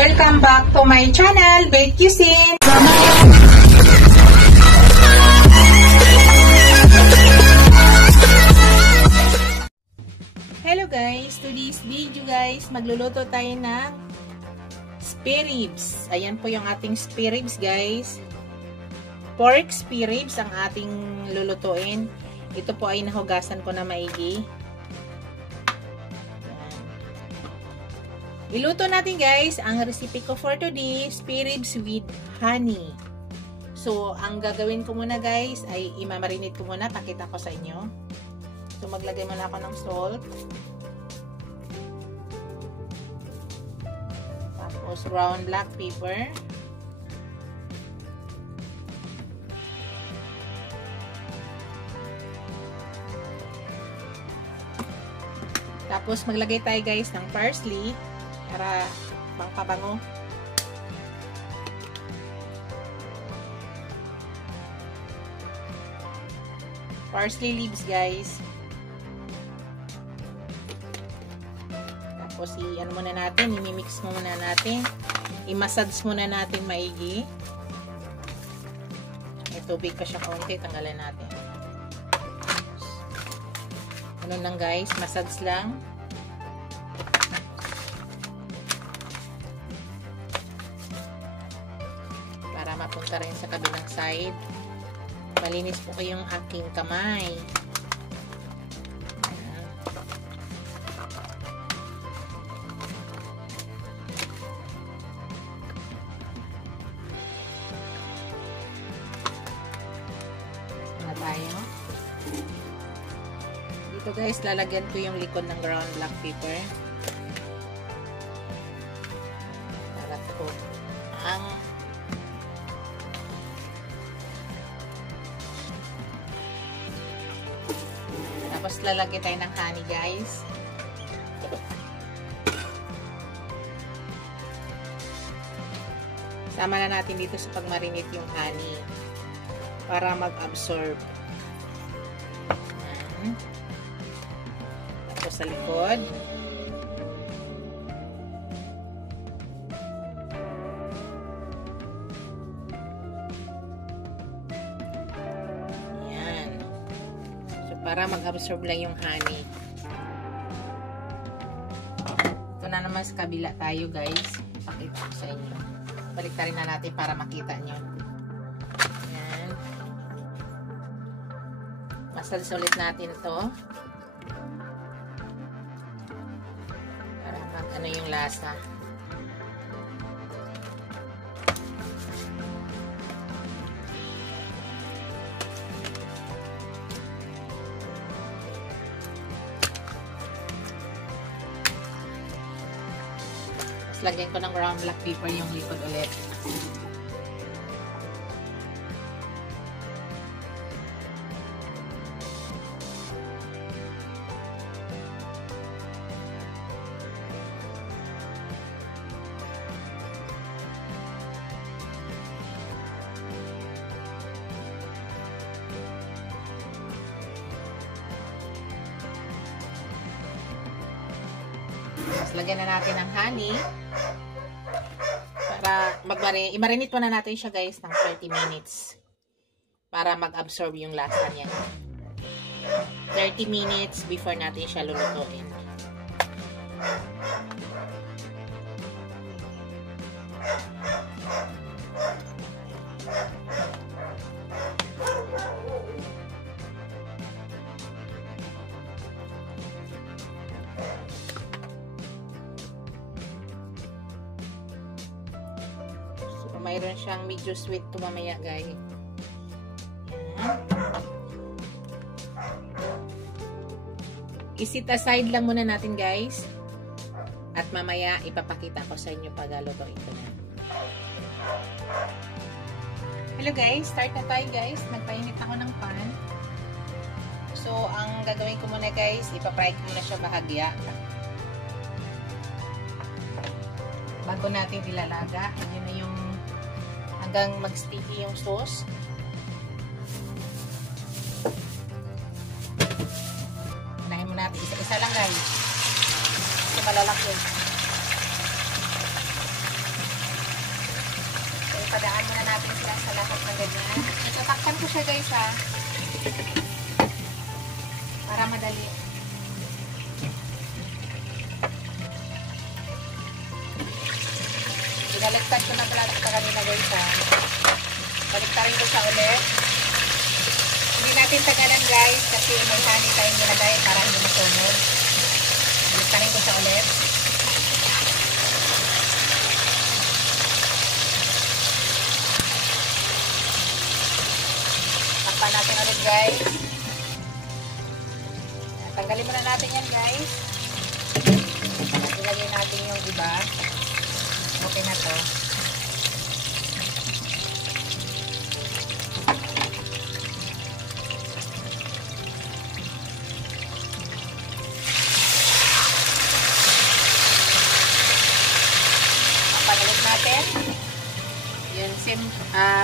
Welcome back to my channel, Bake Cuisine. Hello guys, today's video guys, magluluto tayo ng spare ribs. Ayan po yung ating spare ribs guys. Pork spare ribs ang ating lulutuin. Ito po ay nahugasan ko na maigi. Iluto natin guys, ang recipe ko for today, spare ribs with honey. So, ang gagawin ko muna guys, ay imamarinate ko muna, pakita ko sa inyo. So, maglagay muna ako ng salt. Tapos, ground black pepper. Tapos, maglagay tayo guys ng parsley. Para pangpabango. Parsley leaves guys. Tapos i-ano muna natin, i-mix muna natin. I-massage muna natin maigi. May tubig pa siya kaunti, tanggalan natin. Ano lang guys, massage lang. Mapunta rin sa kabilang side. Malinis po kayong aking kamay. Na tayo. Dito guys, lalagyan ko yung likod ng ground black pepper. Para po ang tapos lalagyan tayo ng honey guys. Sama na natin dito sa pagmarinate yung honey para mag-absorb. Tapos sa likod. Para mag-absorb lang yung honey. Ito na naman sa kabila tayo guys. Pakita ko sa inyo. Baliktarin na natin para makita nyo. Ayan. Massage ulit natin ito. Para mag-ano yung lasa. Lagyan ko ng ground black pepper yung likod ulit. Tapos lagyan na natin ng honey. Para i-marinate muna natin siya guys ng 30 minutes para mag-absorb yung lasa niya. 30 minutes before natin siya lulutuin. Mayroon siyang medyo sweet to mamaya guys. I-set aside lang muna natin guys. At mamaya ipapakita ko sa inyo pag lutuin ko na. Hello guys, start na tayo guys. Nagpainit ako ng pan. So ang gagawin ko muna guys, ipapry ko muna siya bahagya. Bago natin ilalaga, yun na yung hanggang mag-sticky yung sauce. Unahin mo natin. Isa-isa lang guys. Ito malalaki. Ayan. Natatakpan ko siya guys ha. Para madali. Binaligtad ko na pala ito kanina guys ha. Baliktarin ko siya ulit. Hindi natin tagalan guys kasi may honey tayong nilagay para hindi masunog. Baliktarin ko siya ulit. Takpan natin ulit guys. Tanggalin muna natin yan guys. Ilagay natin yung iba. Okay na to. Papalit natin. Yun, same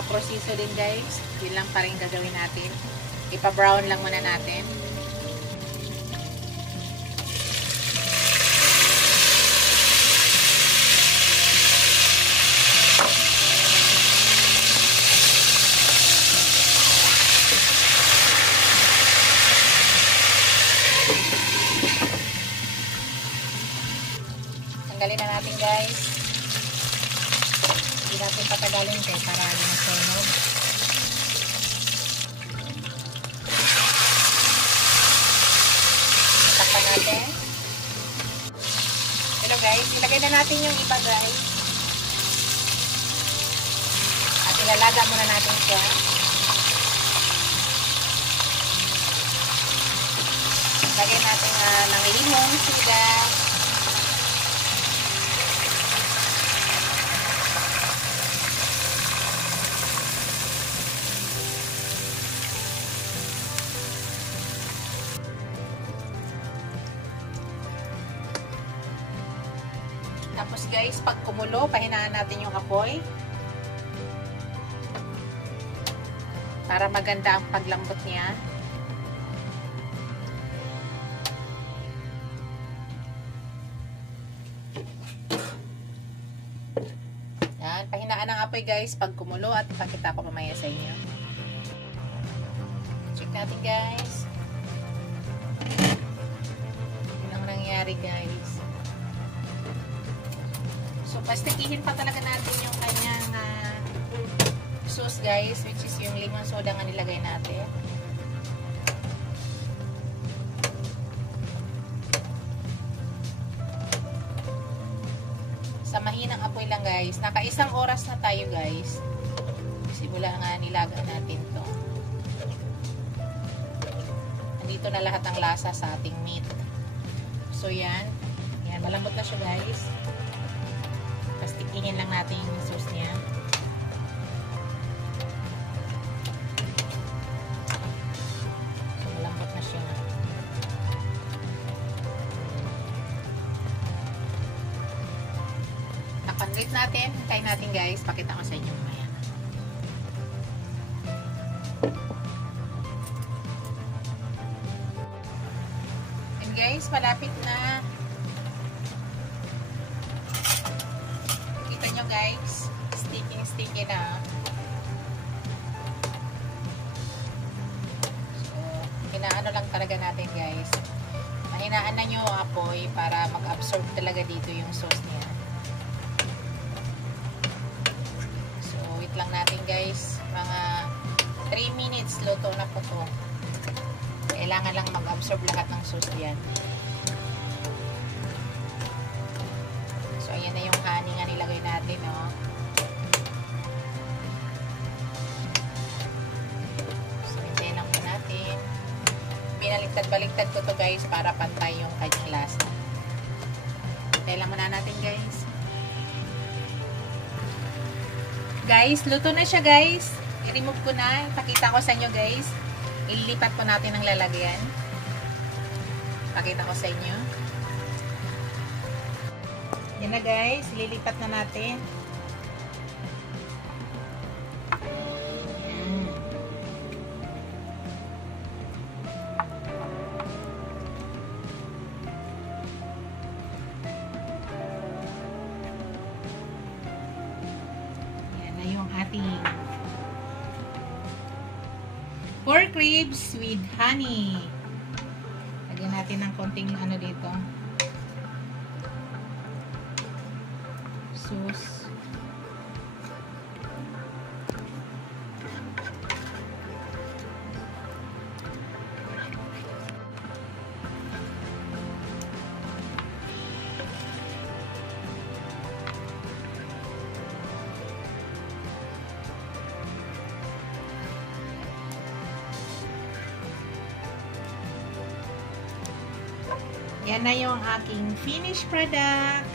proseso din guys. Yun lang pa rin gagawin natin. Ipa-brown lang muna natin. Tanggalin na natin guys. Hindi natin patagalin kayo para hindi masunog. Takpan natin. Hello guys, ilagay na natin yung iba guys. At ilalaga muna natin siya. Lagay natin ng limon, sila. Tapos guys, pag kumulo, pahinaan natin yung apoy. Para maganda ang paglambot niya. Yan, pahinaan ang apoy guys pag kumulo at pakita ko mamaya sa inyo. Check natin guys. Yun ang nangyari guys. So, pastikihin pa talaga natin yung kanyang sauce guys, which is yung lemon soda nga nilagay natin. Sa mahinang apoy lang guys. Naka-1 oras na tayo guys. Simula nga nilaga natin to. Nandito na lahat ng lasa sa ating meat. So, yan. Yan, malambot na siya guys. Pastikihin lang natin yung sauce niya. So, malambot na siya. Napanlit natin. Hintayin natin guys. Pakita ko sa inyo mamaya. And guys, malapit na. Guys, sticky na. So, hinaano lang talaga natin guys. Mahinaan na nyo yung apoy para mag-absorb talaga dito yung sauce niya. So, wait lang natin guys. Mga 3 minutes luto na po to. Kailangan lang mag-absorb lahat ng sauce yan. So, ayan na yung honey nga nilagay natin, oh. So, hintayin lang po natin. Binaliktad-baliktad ko to guys para pantay yung kanyang lasa. Hintayin lang muna natin guys. Guys, luto na siya guys. I-remove ko na. Pakita ko sa inyo guys. Ililipat po natin ang lalagyan. Pakita ko sa inyo. Yan na guys, lilipat na natin. Yan na yung ating ribs with honey. Lagyan natin ng konting ano dito. Sauce. Yan na yung aking finished product.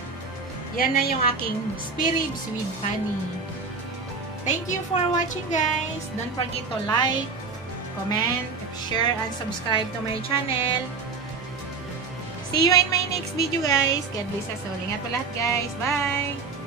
Yan na yung aking spare ribs with honey. Thank you for watching, guys. Don't forget to like, comment, share, and subscribe to my channel. See you in my next video, guys. God bless us all. Ingat po lahat, guys. Bye!